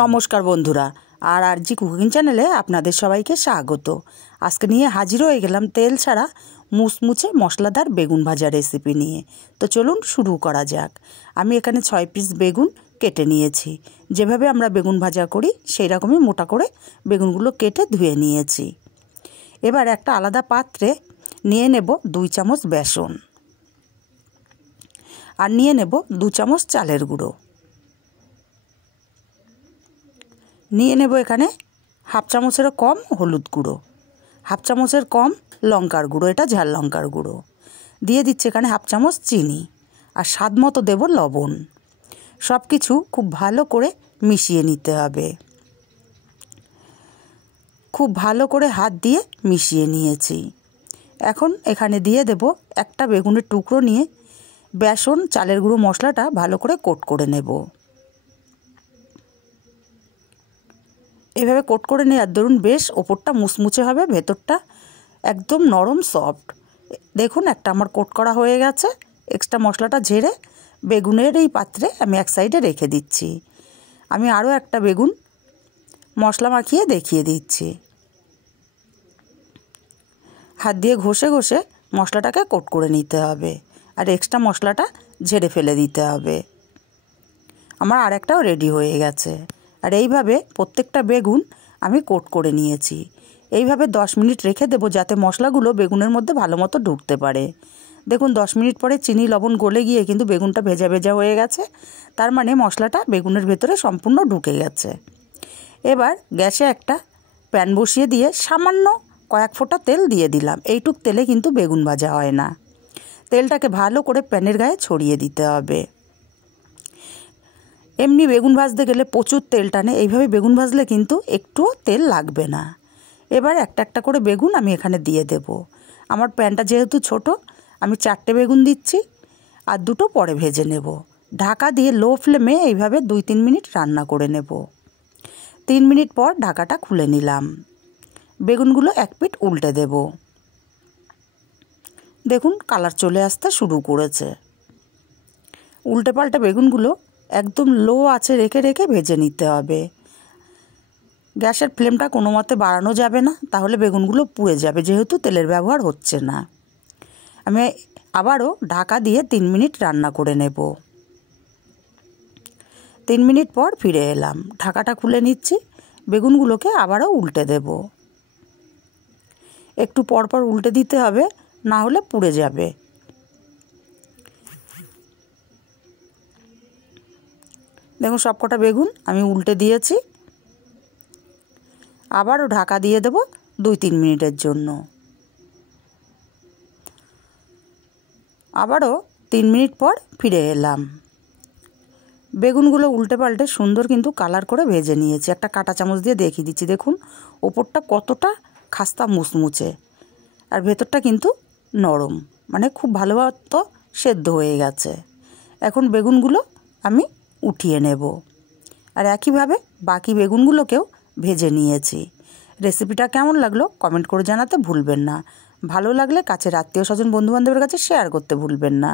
নমস্কার বন্ধুরা, আর জি কুকিং চ্যানেলে আপনাদের সবাইকে স্বাগত। আজকে নিয়ে হাজির হয়ে গেলাম তেল ছাড়া মুচমুচে মশলাদার বেগুন ভাজা রেসিপি নিয়ে। তো চলুন শুরু করা যাক। আমি এখানে 6 পিস বেগুন কেটে নিয়েছি। যেভাবে আমরা বেগুন ভাজা করি সেই রকমই মোটা করে বেগুনগুলো কেটে ধুয়ে নিয়েছি। এবার একটা আলাদা পাত্রে নিয়ে নেব 2 চামচ বেসন, আর নিয়ে নেব 2 চামচ চালের গুঁড়ো, নিয়ে নেব এখানে হাফ চামচেরও কম হলুদ গুঁড়ো, হাফ চামচের কম লঙ্কার গুঁড়ো, এটা ঝাল লঙ্কার গুঁড়ো, দিয়ে দিচ্ছি এখানে হাফ চামচ চিনি, আর স্বাদ মতো দেব লবণ। সব কিছু খুব ভালো করে মিশিয়ে নিতে হবে। খুব ভালো করে হাত দিয়ে মিশিয়ে নিয়েছি। এখন এখানে দিয়ে দেব একটা বেগুনের টুকরো নিয়ে বেসন চালের গুঁড়ো মশলাটা ভালো করে কোট করে নেব। এভাবে কোট করে নেওয়ার দরুন বেশ ওপরটা মুচমুচে হবে, ভেতরটা একদম নরম সফট। দেখুন একটা আমার কোট করা হয়ে গেছে। এক্সট্রা মশলাটা ঝেড়ে বেগুনের এই পাত্রে আমি এক সাইডে রেখে দিচ্ছি। আমি আরও একটা বেগুন মশলা মাখিয়ে দেখিয়ে দিচ্ছি। হাত দিয়ে ঘষে ঘষে মশলাটাকে কোট করে নিতে হবে, আর এক্সট্রা মশলাটা ঝেড়ে ফেলে দিতে হবে। আমার আরেকটাও রেডি হয়ে গেছে। আর এইভাবে প্রত্যেকটা বেগুন আমি কোট করে নিয়েছি। এইভাবে 10 মিনিট রেখে দেবো যাতে মশলাগুলো বেগুনের মধ্যে ভালো মতো ঢুকতে পারে। দেখুন 10 মিনিট পরে চিনি লবণ গলে গিয়ে কিন্তু বেগুনটা ভেজা ভেজা হয়ে গেছে, তার মানে মশলাটা বেগুনের ভেতরে সম্পূর্ণ ঢুকে গেছে। এবার গ্যাসে একটা প্যান বসিয়ে দিয়ে সামান্য কয়েক ফোঁটা তেল দিয়ে দিলাম। এইটুক তেলে কিন্তু বেগুন ভাজা হয় না। তেলটাকে ভালো করে প্যানের গায়ে ছড়িয়ে দিতে হবে। এমনি বেগুন ভাজতে গেলে প্রচুর তেল টানে, এইভাবে বেগুন ভাজলে কিন্তু একটুও তেল লাগবে না। এবার একটা একটা করে বেগুন আমি এখানে দিয়ে দেব। আমার প্যানটা যেহেতু ছোট, আমি 4টে বেগুন দিচ্ছি, আর 2টো পরে ভেজে নেব। ঢাকা দিয়ে লো ফ্লেমে এইভাবে 2-3 মিনিট রান্না করে নেব। 3 মিনিট পর ঢাকাটা খুলে নিলাম। বেগুনগুলো এক পিঠ উল্টে দেব। দেখুন কালার চলে আসতে শুরু করেছে। উল্টে পাল্টে বেগুনগুলো একদম লো আঁচে রেখে রেখে ভেজে নিতে হবে। গ্যাসের ফ্লেমটা কোনো মতে বাড়ানো যাবে না, তাহলে বেগুনগুলো পুড়ে যাবে, যেহেতু তেলের ব্যবহার হচ্ছে না। আমি আবারও ঢাকা দিয়ে 3 মিনিট রান্না করে নেব। 3 মিনিট পর ফিরে এলাম। ঢাকাটা খুলে নিচ্ছি। বেগুনগুলোকে আবারও উল্টে দেব। একটু পরপর উল্টে দিতে হবে, না হলে পুড়ে যাবে। দেখুন সবকটা বেগুন আমি উল্টে দিয়েছি। আবারও ঢাকা দিয়ে দেব 2-3 মিনিটের জন্য। আবারও 3 মিনিট পর ফিরে এলাম। বেগুনগুলো উল্টে পাল্টে সুন্দর কিন্তু কালার করে ভেজে নিয়েছি। একটা কাঁটা চামচ দিয়ে দেখিয়ে দিচ্ছি। দেখুন ওপরটা কতটা খাস্তা মুচমুচে, আর ভেতরটা কিন্তু নরম, মানে খুব ভালোমতো সেদ্ধ হয়ে গেছে। এখন বেগুনগুলো আমি উঠিয়ে নেব, আর একইভাবে বাকি বেগুনগুলোকেও ভেজে নিয়েছি। রেসিপিটা কেমন লাগলো কমেন্ট করে জানাতে ভুলবেন না। ভালো লাগলে কাছের আত্মীয় স্বজন বন্ধুবান্ধবের কাছে শেয়ার করতে ভুলবেন না।